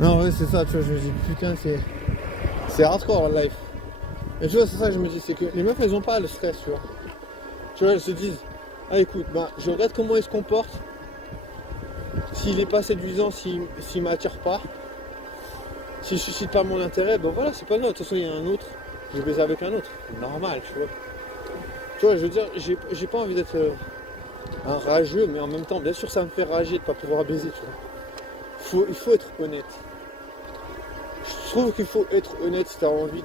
Non, ouais, c'est ça, tu vois, je me dis, putain, c'est hardcore la life. Et tu vois, c'est ça que je me dis, c'est que les meufs, elles ont pas le stress, tu vois. Tu vois, elles se disent, ah écoute, bah, je regarde comment il se comporte, s'il est pas séduisant, s'il m'attire pas, s'il suscite pas mon intérêt, ben voilà, c'est pas grave, de toute façon, il y a un autre, je vais baiser avec un autre. Normal, tu vois. Tu vois, je veux dire, j'ai pas envie d'être un rageux, mais en même temps, bien sûr, ça me fait rager de pas pouvoir baiser, tu vois. Il faut être honnête. Je trouve qu'il faut être honnête si t'as envie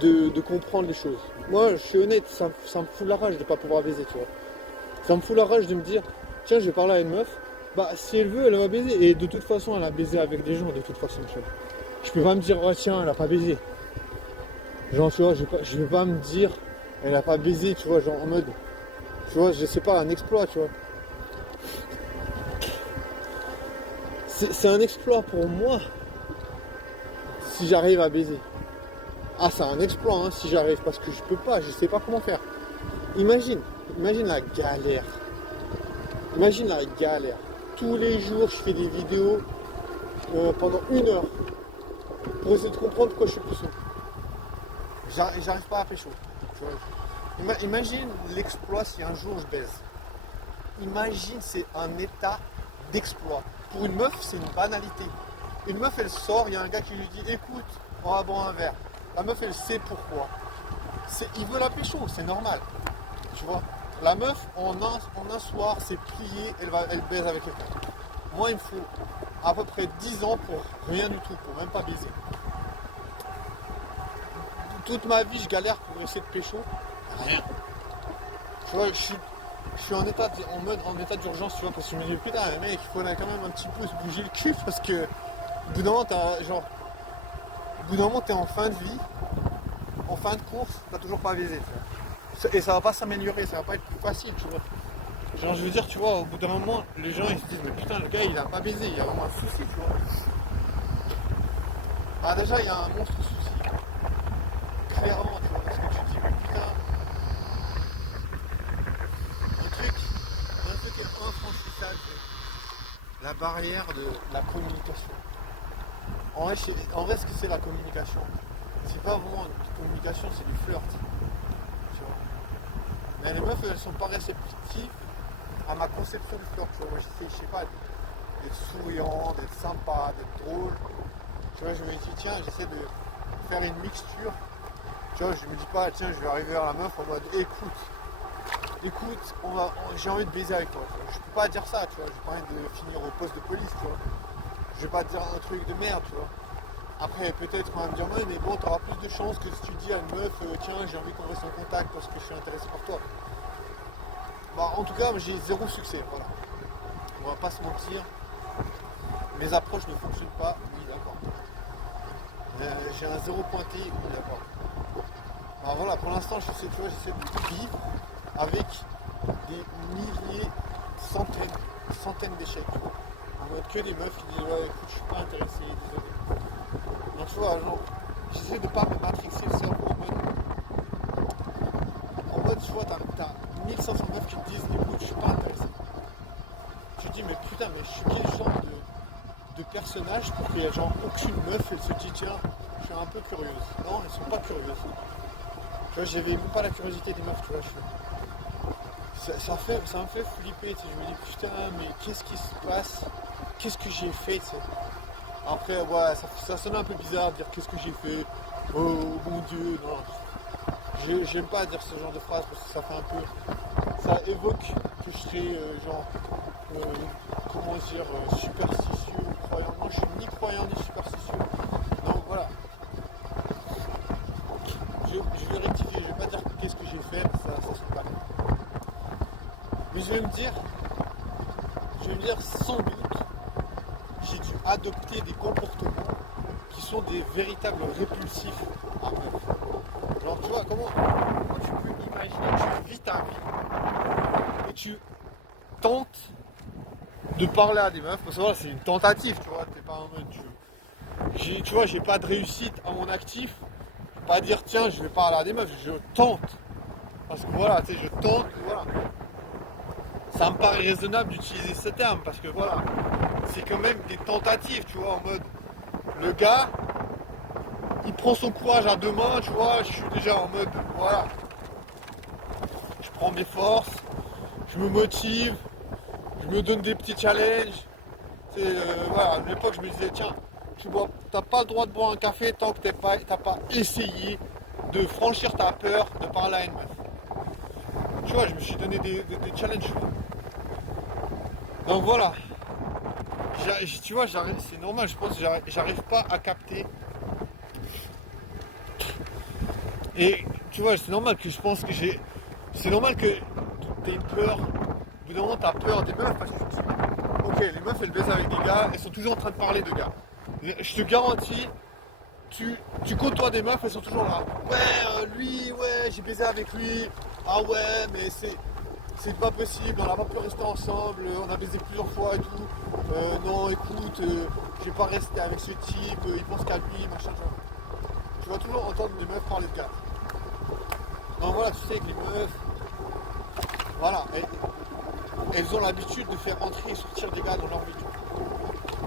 de comprendre les choses. Moi, je suis honnête, ça me fout la rage de pas pouvoir baiser, tu vois. Ça me fout la rage de me dire, tiens, je vais parler à une meuf, bah si elle veut, elle va baiser. Et de toute façon, elle a baisé avec des gens, de toute façon, tu vois. Je peux pas me dire, oh tiens, elle a pas baisé. Genre, tu vois, je vais pas me dire, elle a pas baisé, tu vois, genre en mode, tu vois, je sais pas, un exploit, tu vois. C'est un exploit pour moi si j'arrive à baiser. Ah, c'est un exploit hein, si j'arrive, parce que je peux pas, je sais pas comment faire. Imagine, imagine la galère. Imagine la galère. Tous les jours, je fais des vidéos pendant 1 heure pour essayer de comprendre pourquoi je suis puceau. J'arrive pas à pécho. Tu vois. Imagine l'exploit si un jour je baise. Imagine, c'est un état d'exploit. Pour une meuf, c'est une banalité. Une meuf, elle sort, il y a un gars qui lui dit écoute, on va boire un verre. La meuf, elle sait pourquoi. Il veut la pécho, c'est normal. Tu vois. La meuf, en un soir, c'est plié, elle baise avec quelqu'un. Moi, il me faut à peu près 10 ans pour rien du tout, pour même pas baiser. Toute ma vie, je galère pour essayer de pécho. Rien. Tu vois, je suis en état d'urgence, tu vois, parce que je me dis putain, mec, il faut quand même un petit peu se bouger le cul parce que au bout d'un moment, t'es en fin de vie, en fin de course, t'as toujours pas baisé, tu vois. Et ça va pas s'améliorer, ça va pas être plus facile, tu vois. Genre, je veux dire, tu vois, au bout d'un moment, les gens ils se disent, mais putain, le gars il a pas baisé, il y a vraiment un souci, tu vois. Ah, déjà, il y a un monstre souci, clairement, tu vois, parce que tu te dis, mais putain, un truc qui est infranchissable, c'est la barrière de la communication. En vrai, ce que c'est la communication, c'est pas vraiment une communication, c'est du flirt, tu vois. Mais les meufs, elles sont pas réceptives à ma conception du flirt, tu vois. Moi, j'essaie, je sais pas, d'être souriant, d'être sympa, d'être drôle. Tu vois, je me dis, tiens, j'essaie de faire une mixture. Tu vois, je me dis pas, tiens, je vais arriver vers la meuf en mode, écoute, j'ai envie de baiser avec toi. Tu vois. Je peux pas dire ça, tu vois. J'ai pas envie de finir au poste de police, tu vois. Je vais pas te dire un truc de merde, tu vois. Après, peut-être on va me dire, ouais, mais bon, t'auras plus de chances que si tu dis à une meuf, tiens, j'ai envie qu'on reste en contact parce que je suis intéressé par toi. Bah, en tout cas, j'ai zéro succès, voilà. On va pas se mentir. Mes approches ne fonctionnent pas, oui, d'accord. J'ai un zéro pointé, oui, d'accord. Alors voilà, pour l'instant, j'essaie de vivre avec des milliers, centaines d'échecs. En mode que des meufs qui disent, ouais, écoute, je suis pas intéressé, désolé. Donc tu vois, genre, j'essaie de pas me matrixer le cerveau en mode soit t'as 1500 meufs qui te disent écoute je suis pas intéressé. Tu te dis mais putain mais je suis quel genre de personnage pour qu'il y ait genre aucune meuf elle se dit tiens je suis un peu curieuse. Non elles sont pas curieuses. Tu vois j'avais même pas la curiosité des meufs tu vois ça me fait flipper tu sais, je me dis putain mais qu'est-ce qui se passe. Qu'est-ce que j'ai fait tu sais. Après ouais ça sonne un peu bizarre de dire qu'est-ce que j'ai fait. Oh mon dieu non. J'aime pas dire ce genre de phrase parce que ça fait un peu. Ça évoque que je serais euh, comment dire, superstitieux ou croyant. Moi je suis ni croyant ni superstitieux. Donc voilà. Je vais rectifier, je vais pas dire qu'est-ce que j'ai fait, ça se pas. Mais je vais me dire sans doute, j'ai dû adopter des comportements qui sont des véritables répulsifs à meuf. Genre tu vois comment tu peux imaginer, tu vis ta vie et tu tentes de parler à des meufs, parce que voilà, c'est une tentative, tu vois, t'es pas en mode tu vois, j'ai pas de réussite à mon actif, je vais pas dire tiens je vais parler à des meufs, je tente. Parce que voilà, tu sais, je tente, voilà. Ça me paraît raisonnable d'utiliser ce terme, parce que voilà, c'est quand même des tentatives, tu vois, en mode le gars, il prend son courage à deux mains, tu vois, je suis déjà en mode, voilà. Je prends mes forces, je me motive, je me donne des petits challenges. Voilà, à l'époque, je me disais, tiens, t'as pas le droit de boire un café tant que t'as pas essayé de franchir ta peur de parler à une meuf. Tu vois, je me suis donné des challenges. Donc voilà. Tu vois, c'est normal, je pense que j'arrive pas à capter. Et tu vois, c'est normal que je pense que c'est normal que t'aies une peur. Au bout d'un moment, t'as peur des meufs parce que tu te dis, ok, les meufs, elles baisent avec des gars, elles sont toujours en train de parler de gars. Et je te garantis, tu côtoies des meufs, elles sont toujours là. Ouais, lui, ouais, j'ai baisé avec lui. Ah ouais, mais c'est pas possible, on n'a pas pu rester ensemble, on a baisé plusieurs fois et tout. Non, écoute, je vais pas rester avec ce type, il pense qu'à lui, machin, genre. Tu vas toujours entendre des meufs parler de gars. Donc voilà, tu sais que les meufs, voilà, elles ont l'habitude de faire entrer et sortir des gars dans leur vie.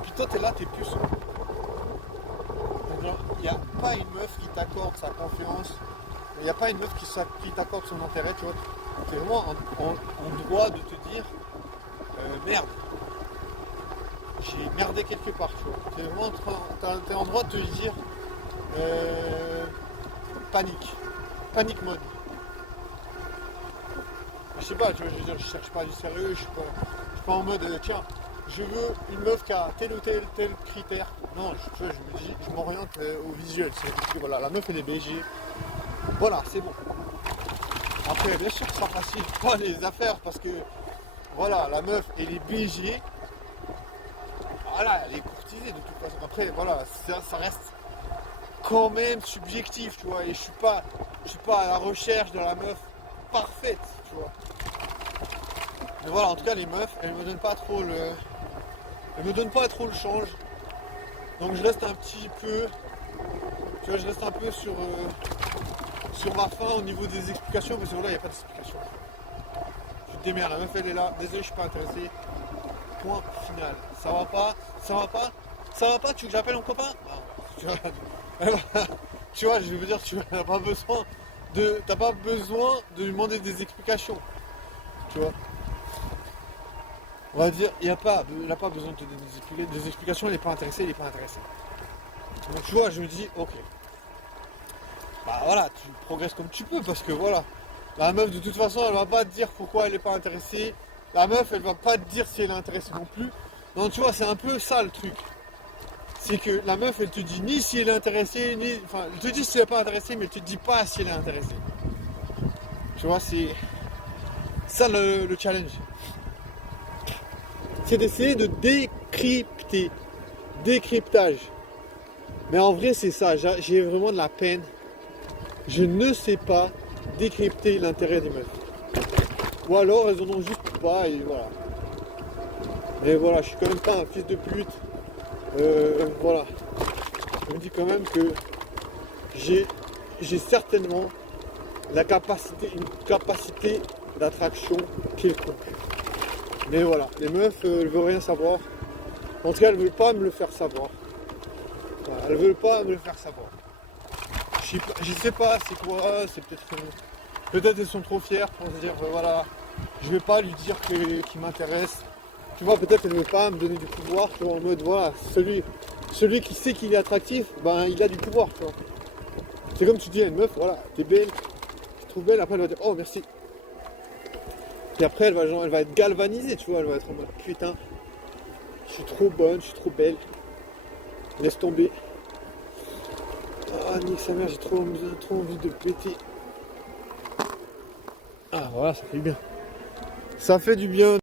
Puis toi, t'es là, t'es plus seul. Il n'y a pas une meuf qui t'accorde sa confiance, il n'y a pas une meuf qui t'accorde son intérêt, tu vois. Tu es vraiment en droit de te dire merde, j'ai merdé quelque part, tu vois. Tu es vraiment en droit de te dire panique mode. Je sais pas, tu vois, je veux dire, je cherche pas du sérieux, je suis pas en mode tiens, je veux une meuf qui a tel ou tel critère. Non, tu vois, je m'oriente au visuel. C'est que voilà, la meuf elle est BG. Voilà, c'est bon. Après, bien sûr que ça facilite pas les affaires parce que voilà, la meuf elle est BG. Voilà, elle est courtisée de toute façon. Après, voilà, ça reste quand même subjectif, tu vois. Et je suis pas à la recherche de la meuf parfaite, tu vois. Mais voilà, en tout cas, les meufs, elles me donnent pas trop le change. Donc je reste un petit peu, tu vois, je reste un peu sur ma faim au niveau des explications, parce que voilà, il n'y a pas d'explication. Je te démerde, la meuf elle est là, désolé, je suis pas intéressé. Point final. Ça va pas, tu veux que j'appelle mon copain? Non. Tu vois, je veux dire, tu n'as pas besoin de lui demander des explications. Tu vois. On va dire, il n'a pas besoin de te donner des explications, il n'est pas intéressé. Donc tu vois, je me dis, ok. Bah voilà, tu progresses comme tu peux, parce que voilà. La meuf, de toute façon, elle va pas te dire pourquoi elle n'est pas intéressée. La meuf, elle va pas te dire si elle est intéressée non plus. Donc tu vois, c'est un peu ça le truc. C'est que la meuf, elle te dit ni si elle est intéressée, enfin, elle te dit si elle n'est pas intéressée, mais elle te dit pas si elle est intéressée. Tu vois, c'est ça le challenge. C'est d'essayer de décryptage. Mais en vrai, c'est ça, j'ai vraiment de la peine. Je ne sais pas décrypter l'intérêt des meufs. Ou alors, elles en ont juste pas, et voilà. Mais voilà, je suis quand même pas un fils de pute. Voilà. Je me dis quand même que j'ai certainement une capacité d'attraction quelconque. Mais voilà, les meufs, elles veulent rien savoir. En tout cas, elles veulent pas me le faire savoir. Voilà, elles veulent pas me le faire savoir. Je sais pas c'est quoi, c'est peut-être elles sont trop fières pour se dire voilà, je vais pas lui dire qu'il m'intéresse. Tu vois, peut-être elle veut pas me donner du pouvoir, tu vois, en mode voilà, celui qui sait qu'il est attractif, ben il a du pouvoir, tu vois. C'est comme tu dis à une meuf, voilà, t'es belle, tu te trouves belle, après elle va dire oh merci. Et après elle va être galvanisée, tu vois, elle va être en mode putain, je suis trop bonne, je suis trop belle, laisse tomber. Ah nique sa mère, j'ai trop envie de péter. Ah voilà, ça fait du bien. Ça fait du bien.